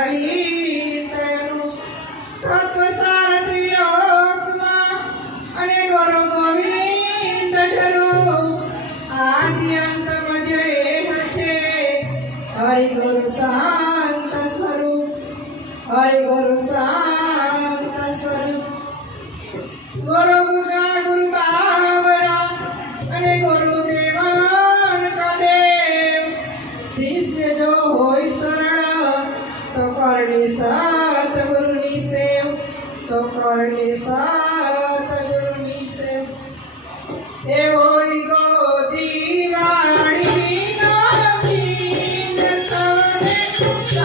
રહી તેનું. તત્વ સાર ત્રિલોકમાં અને ગોરો ગોવિંદ ધરો આદિ છે. હરિ ગુરુ શાંત સ્વરૂપ. હરિ ગુરુ શાંત Thank you.